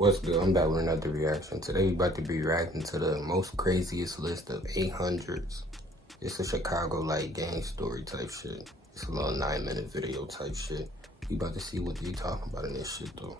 What's good? I'm back with another reaction. Today we about to be reacting to the most craziest list of 800s. It's a Chicago like gang story type shit. It's a little 9-minute video type shit. We about to see what they talking about in this shit though.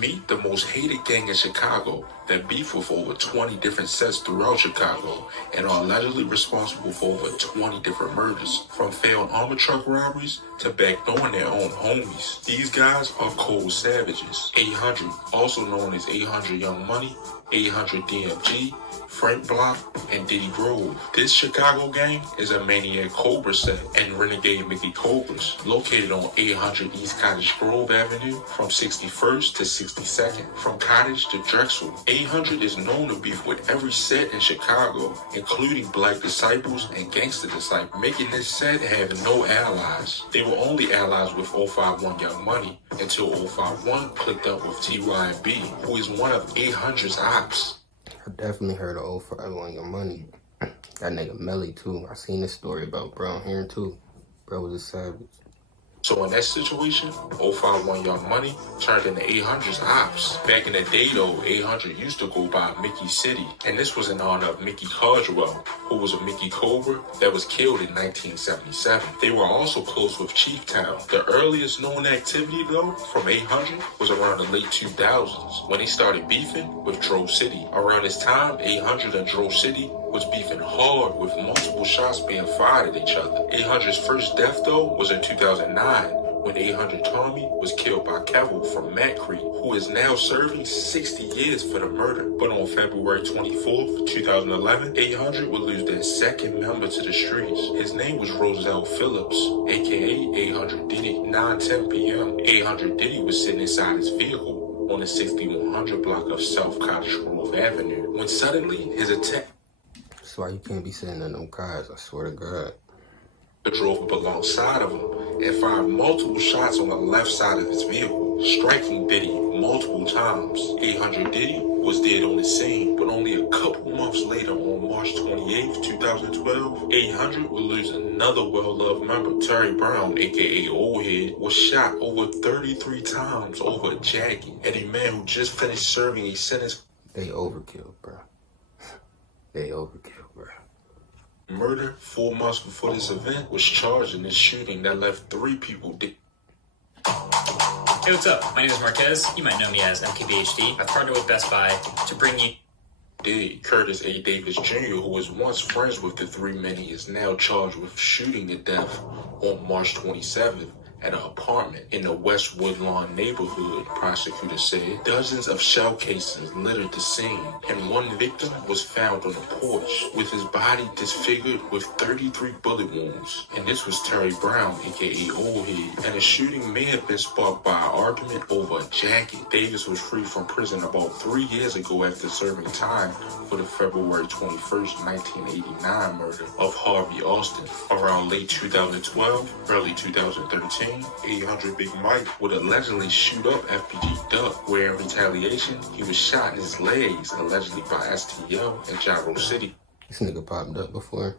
Meet the most hated gang in Chicago that beef with over 20 different sets throughout Chicago and are allegedly responsible for over 20 different murders, from failed armored truck robberies to backdooring their own homies. These guys are cold savages. 800, also known as 800 Young Money, 800 DMG, Frank Block, and Diddy Grove. This Chicago gang is a Maniac Cobra set and Renegade Mickey Cobras, located on 800 East Cottage Grove Avenue from 61st to 62nd, from Cottage to Drexel. 800 is known to beef with every set in Chicago, including Black Disciples and Gangster Disciples, making this set have no allies. They were only allies with 051 Young Money until 051 clicked up with TYB, who is one of 800's ops. I definitely heard of 051 Young Money. That nigga Melly too. I seen this story about Brown here too. Bro was a savage. So in that situation, 051 Young Money turned into 800's ops. Back in the day though, 800 used to go by Mickey City, and this was in honor of Mickey Cardwell, who was a Mickey Cobra that was killed in 1977. They were also close with Chieftown. The earliest known activity though from 800 was around the late 2000s when they started beefing with Dro City. Around this time, 800 and Dro City was beefing hard with multiple shots being fired at each other. 800's first death though was in 2009 when 800 Tommy was killed by Kevil from Matt Creek, who is now serving 60 years for the murder. But on February 24th, 2011, 800 would lose their second member to the streets. His name was Roselle Phillips, aka 800 Diddy. 9:10 p.m., 800 Diddy was sitting inside his vehicle on the 6100 block of South Cottage Grove Avenue when suddenly his attack. That's why you can't be sitting in them cars, I swear to God. Drove up alongside of him and fired multiple shots on the left side of his vehicle, striking Diddy multiple times. 800 Diddy was dead on the scene, but only a couple months later, on March 28th, 2012, 800 would lose another well-loved member. Terry Brown, aka Old Head, was shot over 33 times over a jacket at a man who just finished serving a sentence. They overkill, bro. They overkill, bro. Murder 4 months before this event, was charged in this shooting that left 3 people dead. Hey, what's up? My name is Marquez. You might know me as MKBHD. I've partnered with Best Buy to bring you Dead. Curtis A. Davis Jr., who was once friends with the 3 men, he is now charged with shooting to death on March 27th at an apartment in the West Woodlawn neighborhood. Prosecutors said dozens of shell casings littered the scene, and one victim was found on the porch with his body disfigured with 33 bullet wounds. And this was Terry Brown, aka Old Head, and the shooting may have been sparked by an argument over a jacket. Davis was free from prison about 3 years ago after serving time for the February 21st, 1989 murder of Harvey Austin. Around late 2012, early 2013, 800 Big Mike would allegedly shoot up FPG Duck, where in retaliation, he was shot in his legs, allegedly by STL in Gyro City. This nigga popped up before.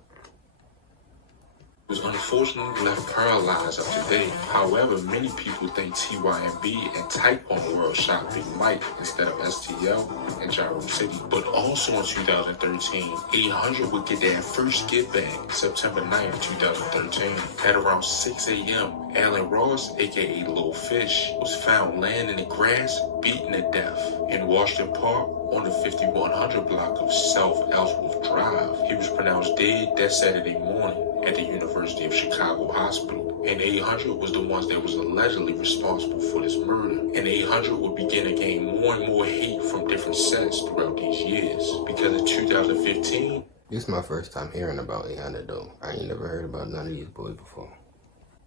He was unfortunately left paralyzed up to date. However, many people think TYMB and Taekwondo World shot Big Mike instead of STL in Gyro City. But also in 2013, 800 would get their first get back, September 9th, 2013. At around 6 a.m., Alan Ross, aka Little Fish, was found laying in the grass, beaten to death in Washington Park on the 5100 block of South Ellsworth Drive. He was pronounced dead that Saturday morning at the University of Chicago Hospital, and 800 was the ones that was allegedly responsible for this murder. And 800 would begin to gain more and more hate from different sets throughout these years, because in 2015, This is my first time hearing about 800 though. I ain't never heard about none of these boys before.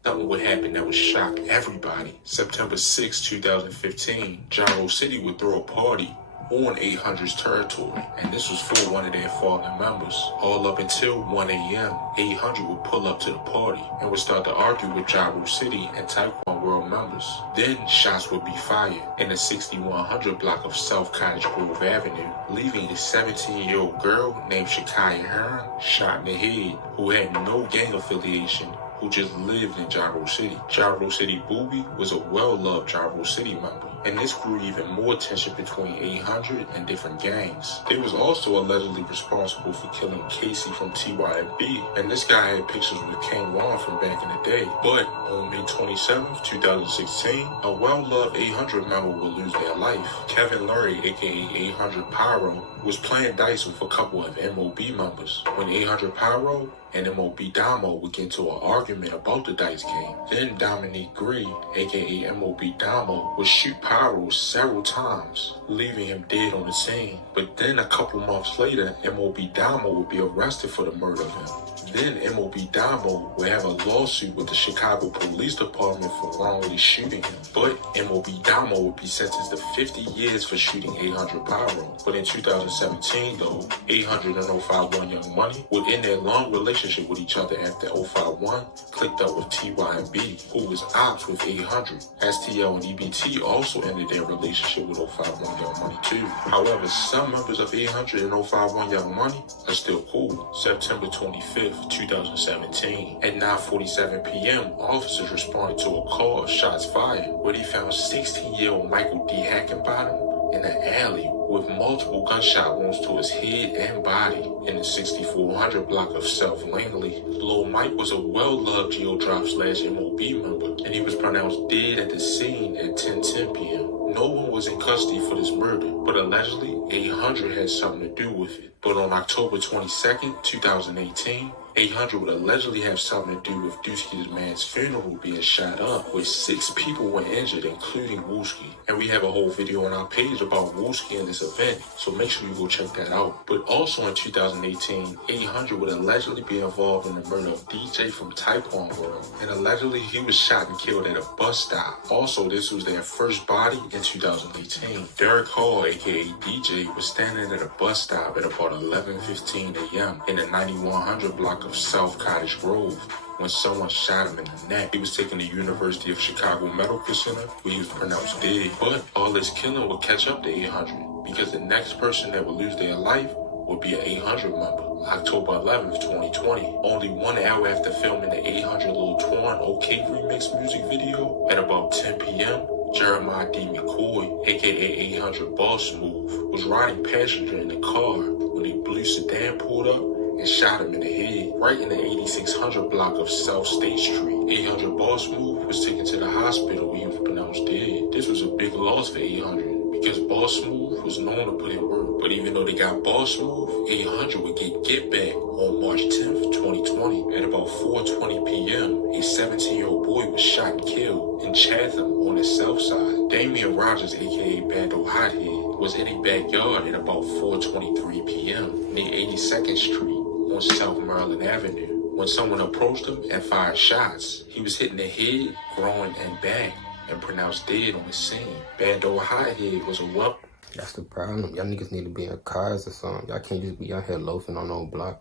something would happen that would shock everybody. September 6, 2015, Gyro City would throw a party on 800's territory, and this was for one of their fallen members. All up until 1 a.m., 800 would pull up to the party and would start to argue with Gyro City and Taekwondo World members. Then shots would be fired in the 6100 block of South Cottage Grove Avenue, leaving a 17-year-old girl named Shakaya Heron shot in the head, who had no gang affiliation, who just lived in Gyro City. Gyro City Booby was a well-loved Gyro City member, and this grew even more tension between 800 and different gangs. They was also allegedly responsible for killing Casey from TYB, and this guy had pictures with King Juan from back in the day. But on May 27th, 2016, a well-loved 800 member will lose their life. Kevin Lurie, aka 800 Pyro, was playing dice with a couple of MOB members when 800 Pyro and MOB Damo would get into an argument about the dice game. Then Dominique Gree, aka MOB Damo, would shoot Pyro several times, leaving him dead on the scene. But then a couple months later, MOB Damo would be arrested for the murder of him. Then MOB Damo would have a lawsuit with the Chicago Police Department for wrongly shooting him. But MOB Damo would be sentenced to 50 years for shooting 800 Pyro. But in 2017 though, 800 and 051 Young Money would end their long relationship with each other after 051 clicked up with TYB, who was OPPS with 800. STL and EBT also ended their relationship with 051 Young Money too. However, some members of 800 and 051 Young Money are still cool. September 25th, 2017. At 9:47 p.m., officers responded to a call of shots fired, where they found 16-year-old Michael D. Hackenbottom in an alley with multiple gunshot wounds to his head and body in the 6400 block of South Langley. Lil Mike was a well-loved Geodrop/MOB member, and he was pronounced dead at the scene at 10:10 p.m. No one was in custody for this murder, but allegedly 800 had something to do with it. But on October 22nd, 2018, 800 would allegedly have something to do with Dusky the Man's funeral being shot up, where 6 people were injured, including Wooski. And we have a whole video on our page about Wooski and this event, so make sure you go check that out. But also in 2018, 800 would allegedly be involved in the murder of DJ from Taekwon World, and allegedly he was shot and killed at a bus stop. Also, this was their first body in 2018. Derek Hall, aka DJ, was standing at a bus stop at about 11:15 a.m. in the 9100 block of South Cottage Grove when someone shot him in the neck. He was taken to University of Chicago Medical Center where he was pronounced dead. But all this killing would catch up to 800 because the next person that would lose their life would be an 800 member. October 11th, 2020, only 1 hour after filming the 800 Lil Twan OK remix music video, at about 10 p.m., Jeremiah D. McCoy, aka 800 Boss Move, was riding passenger in the car when a blue sedan pulled up and shot him in the head, right in the 8600 block of South State Street. 800 Boss Move was taken to the hospital where he was pronounced dead. This was a big loss for 800 because Boss Move was known to put in work. But even though they got Boss Move, 800 would get back on March 10th, 2020. At about 4:20 p.m., a 17-year-old boy was shot and killed in Chatham on the south side. Damian Rogers, aka Bando Hothead, was in a backyard at about 4:23 p.m. near 82nd Street on South Maryland Avenue when someone approached him and fired shots. He was hit in the head, groin, and back and pronounced dead on the scene. Bando Hothead was a weapon. That's the problem. Y'all niggas need to be in cars or something. Y'all can't just be out here loafing on no block.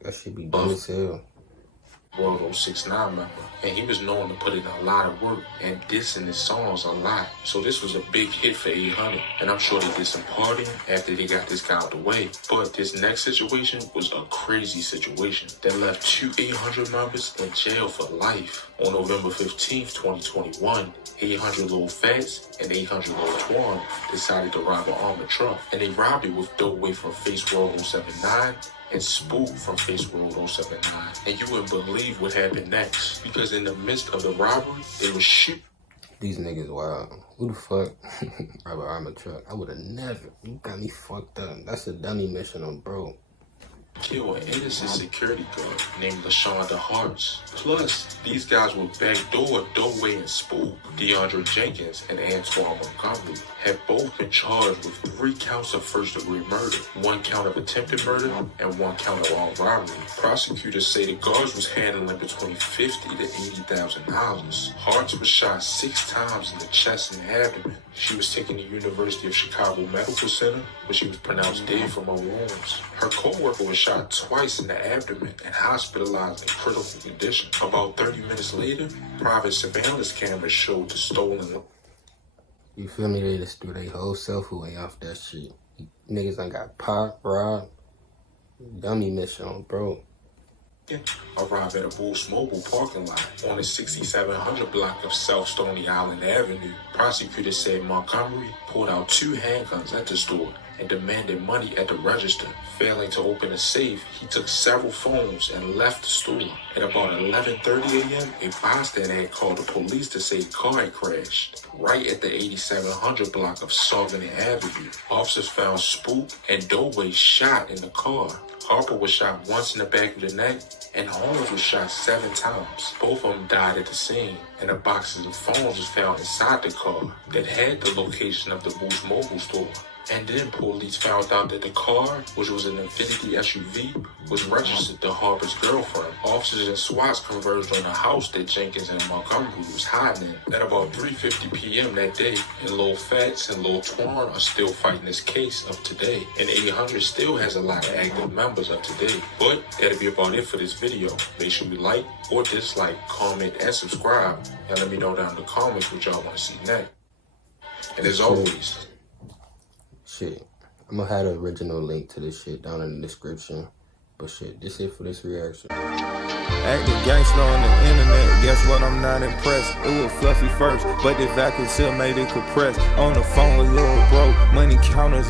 That shit be dumb as hell. World 069 member, and he was known to put in a lot of work and dissing his songs a lot. So this was a big hit for 800, and I'm sure they did some partying after they got this guy out the way. But this next situation was a crazy situation that left 2 800 members in jail for life. On November 15th, 2021, 800 Lil Fats and 800 Lil Twan decided to rob an armored truck, and they robbed it with dope away from Face World 079 and Spook from Face World 079. And you wouldn't believe what happened next, because in the midst of the robbery, they were shooting. These niggas wild. Who the fuck rob an armored truck? I would've never. You got me fucked up. That's a dummy mission on bro. Kill an innocent security guard named LaShonda Harts. Plus, these guys were backdoor Doughway and Spook. DeAndre Jenkins and Antoine Montgomery had both been charged with 3 counts of first-degree murder, 1 count of attempted murder, and 1 count of armed robbery. Prosecutors say the guards was handling between $50,000 to $80,000. Harts was shot 6 times in the chest and abdomen. She was taken to University of Chicago Medical Center, where she was pronounced dead from her wounds. Her co-worker was shot twice in the abdomen and hospitalized in critical condition. About 30 minutes later, private surveillance cameras showed the stolen. You feel me? They just threw their whole self away off that shit. Niggas done got popped, robbed. Dummy mission on bro. arrived at a Boost Mobile parking lot on the 6700 block of South Stony Island Avenue. Prosecutors said Montgomery pulled out 2 handguns at the store and demanded money at the register. Failing to open a safe, he took several phones and left the store. At about 11:30 a.m., a bystander had called the police to say a car had crashed right at the 8700 block of Saugoning Avenue. Officers found Spook and Doway shot in the car. Harper was shot once in the back of the neck, and Holmes was shot 7 times. Both of them died at the scene, and the boxes of phones was found inside the car that had the location of the Boost Mobile store. And then police found out that the car, which was an Infiniti SUV, was registered to Harper's girlfriend. Officers and SWATs converged on the house that Jenkins and Montgomery was hiding in. At about 3:50 p.m. that day, and Lil Fats and Lil Twan are still fighting this case of today. And 800 still has a lot of active members of today. But that'll be about it for this video. Make sure you like or dislike, comment, and subscribe. And let me know down in the comments what y'all want to see next. And as always, shit, I'm gonna have the original link to this shit down in the description. But shit, this it for this reaction. Acting gangster on the internet, guess what, I'm not impressed. It was fluffy first, but the vacuum still made it compress. On the phone with Lil Bro, money counters